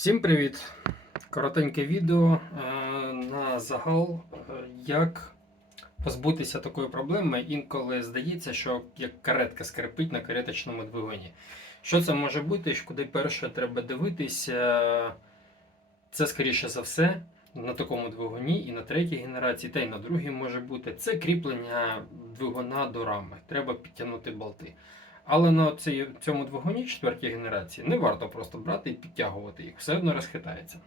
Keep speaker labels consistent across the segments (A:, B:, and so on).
A: Всім привіт! Коротеньке відео е, на загал, е, як позбутися такої проблеми. Інколи здається, що як каретка скрипить на кареточному двигуні. Що це може бути? Куди перше треба дивитися? Це, скоріше за все, на такому двигуні і на третій генерації, та й на другій може бути. Це кріплення двигуна до рами. Треба підтягнути болти. Але на цьому двигуні четвертій генерації не варто просто брати і підтягувати їх, все одно розхитається.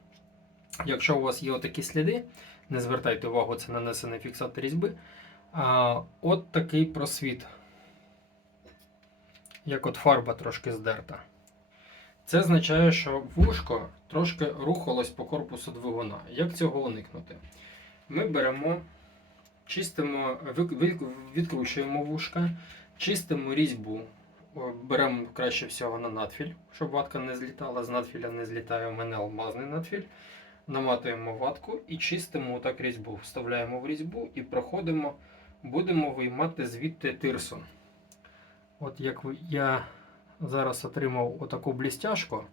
A: Якщо у вас є отакі сліди, не звертайте увагу, це нанесений фіксатор різьби. А, от такий просвіт, як от фарба трошки здерта. Це означає, що вушко трошки рухалось по корпусу двигуна. Як цього уникнути? Ми беремо, чистимо, відкручуємо вушка, чистимо різьбу. Беремо краще всього на надфіль, щоб ватка не злітала. З надфіля не злітає, у мене алмазний надфіль. Наматуємо ватку і чистимо отак різьбу. Вставляємо в різьбу і проходимо, будемо виймати звідти тирсу. От як я зараз отримав отаку блістяшку.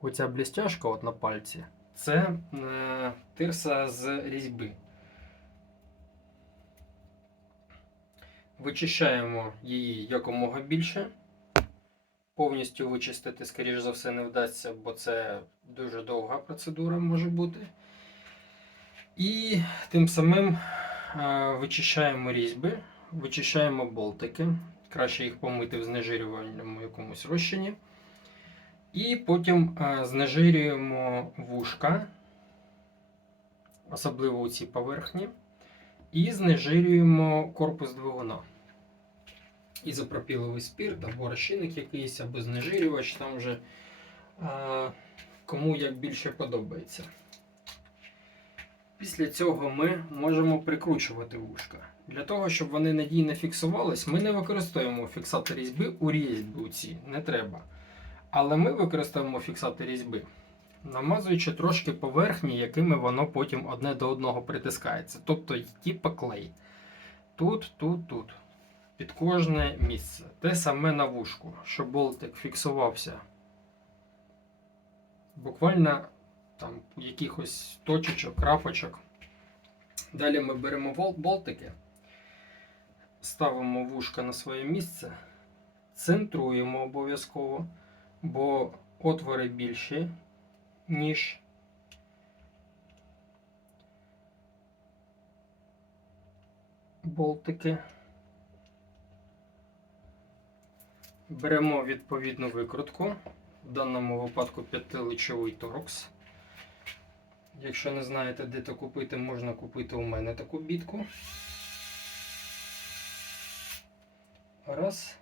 A: Оця блістяшка от на пальці це е, тирса з різьби. Вичищаємо її якомога більше. Повністю вичистити, скоріш за все, не вдасться, бо це дуже довга процедура може бути. І тим самим е, вичищаємо різьби, вичищаємо болтики. Краще їх помити в знежирювальному якомусь розчині. І потім е, знежирюємо вушка, особливо у цій поверхні, і знежирюємо корпус двигуна ізопропіловий спірт, або розчинник якийсь, або знежирювач, там вже а, кому як більше подобається. Після цього ми можемо прикручувати вушка. Для того, щоб вони надійно фіксувались, ми не використовуємо фіксатор різьби у різьбі ці, не треба. Але ми використовуємо фіксатор різьби, намазуючи трошки поверхні, якими воно потім одне до одного притискається. Тобто, типа клей. Тут, тут, тут під кожне місце. Те саме на вушку, щоб болтик фіксувався. Буквально там якихось точечок, рафочок. Далі ми беремо болтики, ставимо вушка на своє місце, центруємо обов'язково, бо отвори більші, ніж болтики. Беремо відповідну викрутку, в даному випадку п'ятиличовий торокс. Якщо не знаєте, де то купити, можна купити у мене таку бітку. Раз.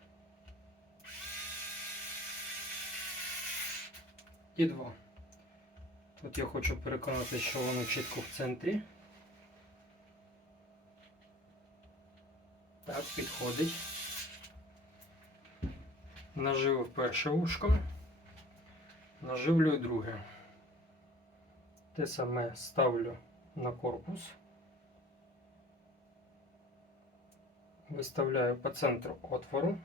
A: І два. Тут я хочу переконати, що воно чітко в центрі. Так, підходить. Наживив перше ушко, наживлюю друге. Те саме ставлю на корпус, виставляю по центру отвору.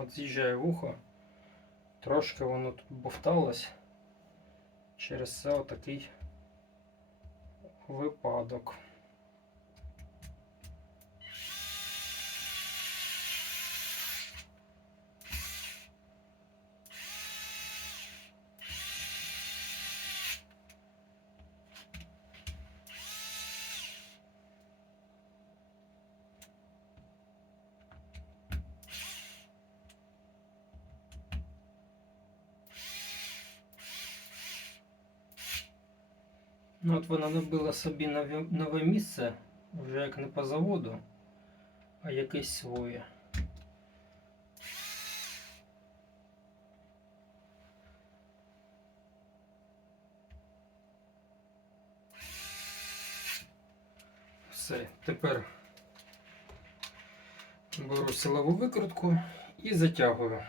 A: От з'їжджає вухо, трошки воно тут бовталось. Через це отакий випадок. Ну от вона набила собі нове, місце, вже як не по заводу, а якесь своє. Все, тепер беру силову викрутку і затягую.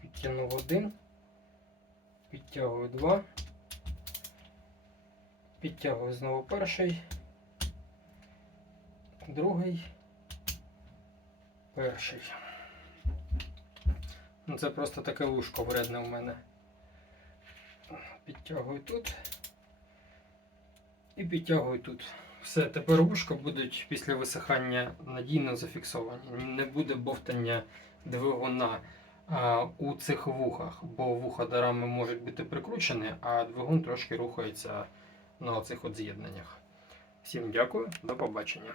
A: Підтягнув один. Підтягую два. Підтягую знову перший. Другий. Перший. Ну, Це просто таке вушко вредне у мене. Підтягую тут. І підтягую тут. Все, тепер вушка будуть після висихання надійно зафіксовані. Не буде бовтання двигуна у цих вухах, бо вуха дарами можуть бути прикручені, а двигун трошки рухається на оцих от з'єднаннях. Всім дякую, до побачення.